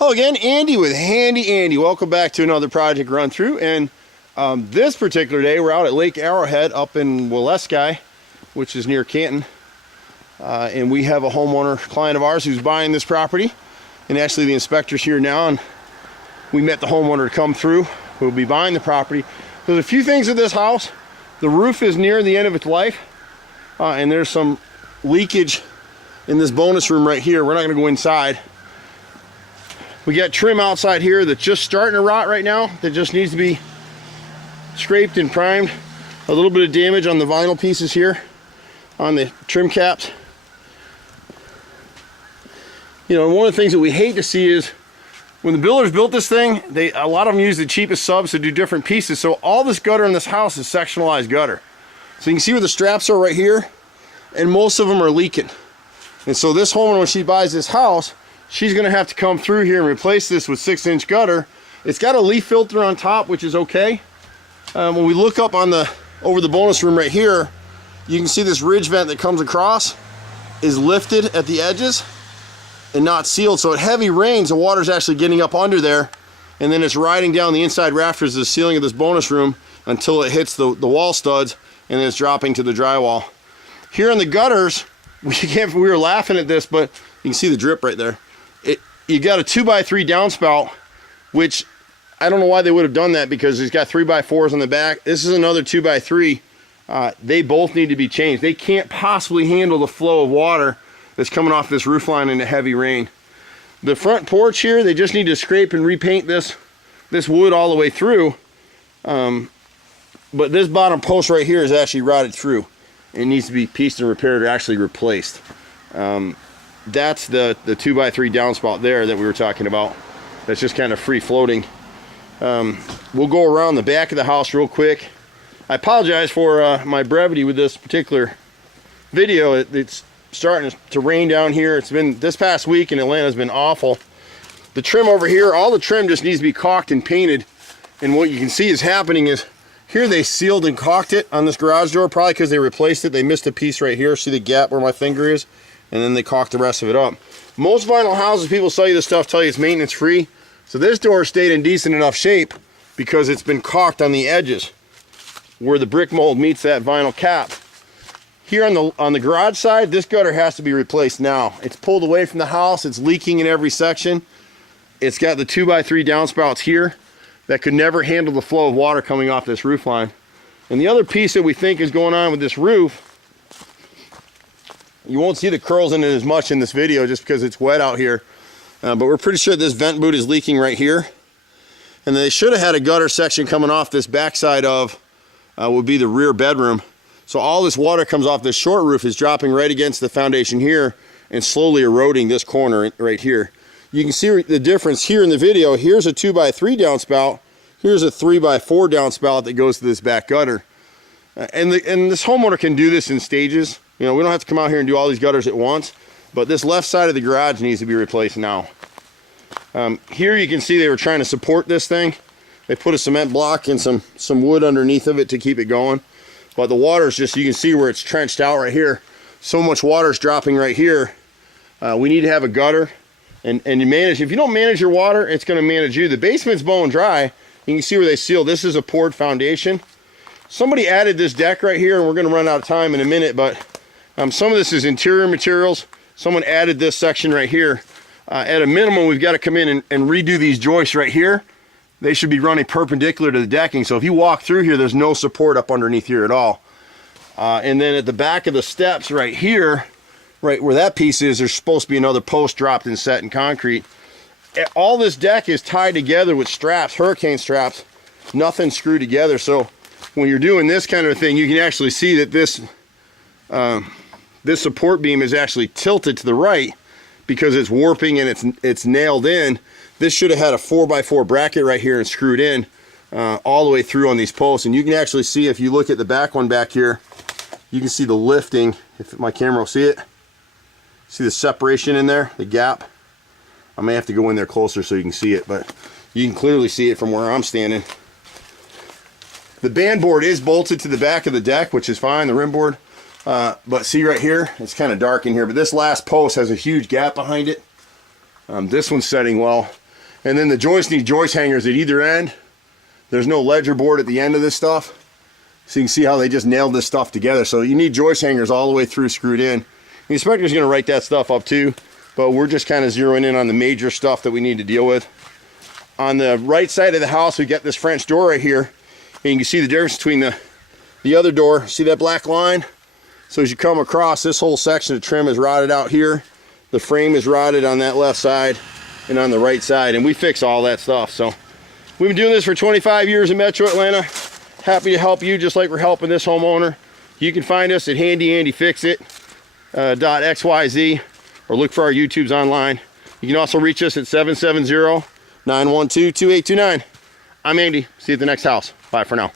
Hello again, Andy with Handy Andy. Welcome back to another project run through. And this particular day, we're out at Lake Arrowhead up in Waleski, which is near Canton. And we have a homeowner client of ours who's buying this property. And actually the inspector's here now, and we met the homeowner to come through who will be buying the property. There's a few things with this house. The roof is near the end of its life, and there's some leakage in this bonus room right here. We're not going to go inside. We got trim outside here that's just starting to rot right now, that just needs to be scraped and primed. A little bit of damage on the vinyl pieces here on the trim caps. You know, one of the things that we hate to see is when the builders built this thing, a lot of them use the cheapest subs to do different pieces. So all this gutter in this house is sectionalized gutter. So you can see where the straps are right here, and most of them are leaking. And so this homeowner, when she buys this house, she's going to have to come through here and replace this with 6-inch gutter. It's got a leaf filter on top, which is okay. When we look up on over the bonus room right here, you can see this ridge vent that comes across is lifted at the edges and not sealed. So at heavy rains, the water's actually getting up under there, and then it's riding down the inside rafters of the ceiling of this bonus room until it hits the wall studs, and then it's dropping to the drywall. Here in the gutters, we were laughing at this, but you can see the drip right there. You got a 2x3 downspout, which I don't know why they would have done that, because it's got 3x4s on the back. This is another 2x3. They both need to be changed. They can't possibly handle the flow of water that's coming off this roof line in a heavy rain. The front porch here, they just need to scrape and repaint this wood all the way through. But this bottom post right here is actually rotted through. It needs to be pieced and repaired or actually replaced. That's the 2x3 downspout there that we were talking about. That's just kind of free floating. We'll go around the back of the house real quick. I apologize for my brevity with this particular video. It's starting to rain down here. It's been, this past week in Atlanta has been awful. The trim over here, all the trim just needs to be caulked and painted. And what you can see is happening is here they sealed and caulked it on this garage door, probably because they replaced it. They missed a piece right here. See the gap where my finger is? And then they caulked the rest of it up. Most vinyl houses, people sell you this stuff, tell you it's maintenance free. So this door stayed in decent enough shape because it's been caulked on the edges where the brick mold meets that vinyl cap. Here on the garage side, this gutter has to be replaced now. It's pulled away from the house. It's leaking in every section. It's got the 2x3 downspouts here that could never handle the flow of water coming off this roof line. And the other piece that we think is going on with this roof, you won't see the curls in it as much in this video just because it's wet out here. But we're pretty sure this vent boot is leaking right here. And they should have had a gutter section coming off this backside of would be the rear bedroom. So all this water comes off this short roof is dropping right against the foundation here and slowly eroding this corner right here. You can see the difference here in the video. Here's a 2x3 downspout. Here's a 3x4 downspout that goes to this back gutter. And this homeowner can do this in stages. You know, we don't have to come out here and do all these gutters at once, but this left side of the garage needs to be replaced now. Here you can see they were trying to support this thing. They put a cement block and some wood underneath of it to keep it going. But the water's just, you can see where it's trenched out right here. So much water's dropping right here. We need to have a gutter and you manage. If you don't manage your water, it's going to manage you. The basement's bone dry. You can see where they sealed. This is a poured foundation. Somebody added this deck right here, and we're going to run out of time in a minute, but some of this is interior materials. Someone added this section right here. At a minimum, we've got to come in and redo these joists right here. They should be running perpendicular to the decking. So if you walk through here, there's no support up underneath here at all. And then at the back of the steps right here, right where that piece is, there's supposed to be another post dropped and set in concrete. All this deck is tied together with straps, hurricane straps, nothing screwed together. So when you're doing this kind of thing, you can actually see that this support beam is actually tilted to the right because it's warping and it's nailed in. This should have had a 4x4 bracket right here and screwed in all the way through on these posts. And you can actually see, if you look at the back one back here, you can see the lifting. If my camera will see it, see the separation in there, the gap. I may have to go in there closer so you can see it, but you can clearly see it from where I'm standing. The band board is bolted to the back of the deck, which is fine, the rim board. But see right here, it's kind of dark in here, but this last post has a huge gap behind it. This one's setting well. And then the joints need joist hangers at either end. There's no ledger board at the end of this stuff. So you can see how they just nailed this stuff together. So you need joist hangers all the way through screwed in. The inspector's gonna write that stuff up too, but we're just kind of zeroing in on the major stuff that we need to deal with. On the right side of the house, we got this French door right here. And you can see the difference between the other door. See that black line? So as you come across, this whole section of trim is rotted out here. The frame is rotted on that left side and on the right side, and we fix all that stuff. So we've been doing this for 25 years in Metro Atlanta. Happy to help you just like we're helping this homeowner. You can find us at HandyANDYFixit.xyz or look for our YouTubes online. You can also reach us at 770-912-2829. I'm Andy. See you at the next house. Bye for now.